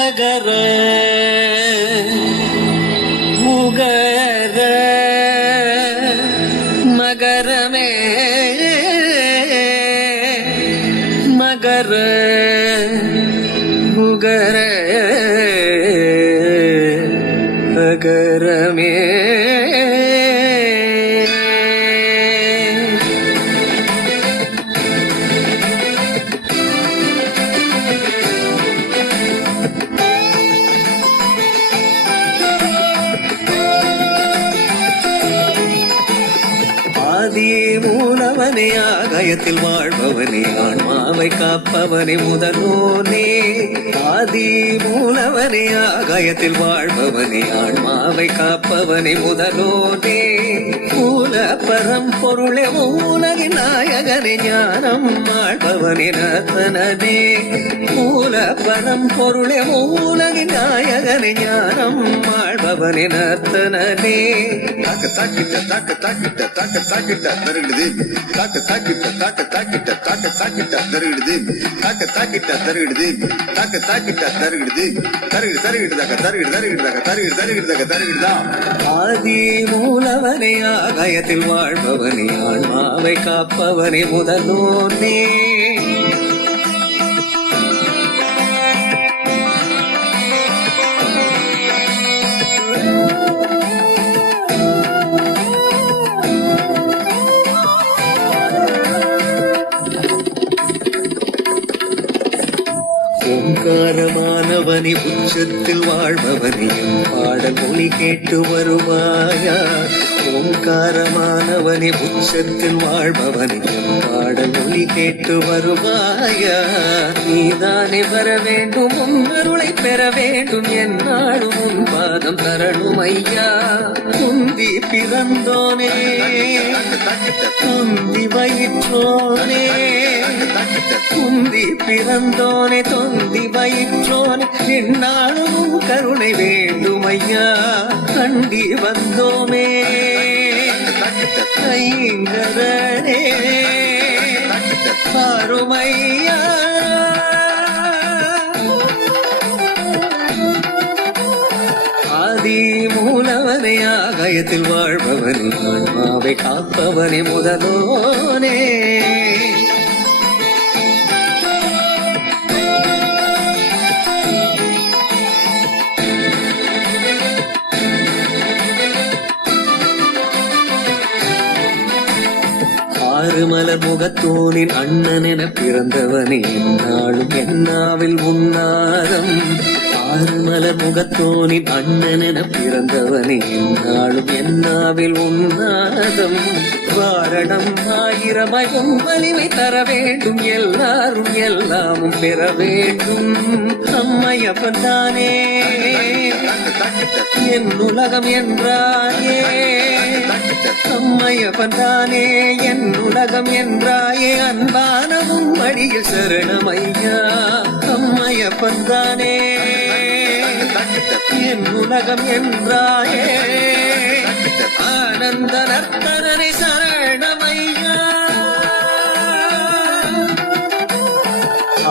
அகர முகர மகரமே மகர முகர அகரமே ஆதி மூலவனே ஆகாயத்தில் வாழ்பவனே ஆன்மாவை காப்பவனே முதல்வோனே. ஆதி மூலவனே ஆகாயத்தில் வாழ்பவனே ஆன்மாவை காப்பவனே முதலோனே. மூல பரம்பொருளே உலகின் நாயகனே ஞானம் ஆழ்பவனே நர்த்தனனே. மூல பரம்பொருளே உலகின் நாயகனே ஞானம் ஆழ்பவனே நர்த்தனனே. தாக்க தாக்கிட்ட தாக்க தாக்கிட்ட தாக்க தாக்கிட்ட தருகிடுது தாக்க தாக்கிட்ட தாக்க தாக்கிட்ட தாக்க தாக்கிட்ட தருகிடுது தாக்க தாக்கிட்ட தருகிடுது தாக்க தாக்கிட்ட தருகிடுது தருகிடு தருகிடு தாக்க தருகிடு தருகிடு தாக்க தருகிடு தருகிடு தாக்க தருகிடுதா. ஆதி மூலவனே ஆகாயத்தில் வாழ்பவனே ஆன்மாவை காப்பவனே முதலோனே. ஓங்காரமானவனே உச்சத்தில் வாழ்பவனே பாடல் மொழி கேட்டு வருவாயா. ஓங்காரமானவனே உச்சத்தில் வாழ்பவனே பாடல் மொழி கேட்டு வருவாயா. நீதானே வர வேண்டும் உன் அருளை பெற வேண்டும் என்னாலும் உன் பாதம் தரணும் ஐயா. குந்தி பிறந்தோனே குந்தி வயிற்றோனே குந்தி பிறந்தோனே தொந்தி வயிற்றோனே என்னாலும் கருணை வேண்டும் ஐயா. கண்டி வந்தோமே ஐங்கரனே பாருமையா. ஆதி மூலவனே ஆகாயத்தில் வாழ்பவனே ஆன்மாவை காப்பவனே முதலோனே. ஆறுமலர் முகத்தோனின் அண்ணன் என பிறந்தவனே என்னாலும் என்னாவில் உன்னாதம். ஆறுமலர் முகத்தோனின் அண்ணன் என பிறந்தவனே என்னாலும் என்னாவில் உன்னாதம். வாரணம் ஆயிரமாய் உன் வலிமை தர வேண்டும் எல்லாரும் எல்லாமும் பெற வேண்டும். அம்மையப்பன் தானே என் உலகம் என்றாயே. அம்மையப்பன் தானே என் உலகம் என்றாயே. அன்பான உன் மடியில் சரணமையா. அம்மையப்பன் தானே என் உலகம் என்றாயே. ஆனந்த நர்த்தனனை சரணமையா.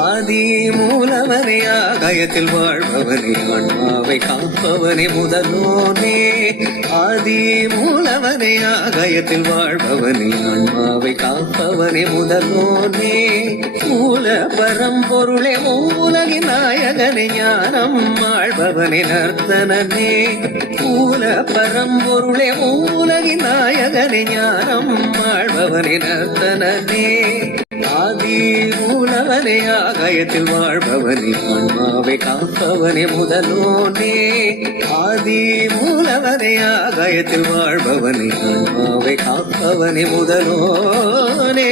ஆதி மூலவனே ஆகாயத்தில் வாழ்பவனே ஆன்மாவை காப்பவனே முதலோனே. ஆதி மூலவனே ஆகாயத்தில் வாழ்பவனே ஆன்மாவை காப்பவனே முதலோனே. மூல பரம்பொருளே உலகின் நாயகனே ஞானம் ஆழ்பவனே நர்த்தனனே. மூல பரம்பொருளே உலகின் நாயகனே ஞானம் ஆழ்பவனே நர்த்தனனே. ஆதி மூலவனே ஆகாயத்தில் வாழ்பவனே ஆன்மாவை காப்பவனே முதலோனே. ஆதி மூலவனே ஆகாயத்தில் வாழ்பவனே ஆன்மாவை காப்பவனே முதலோனே.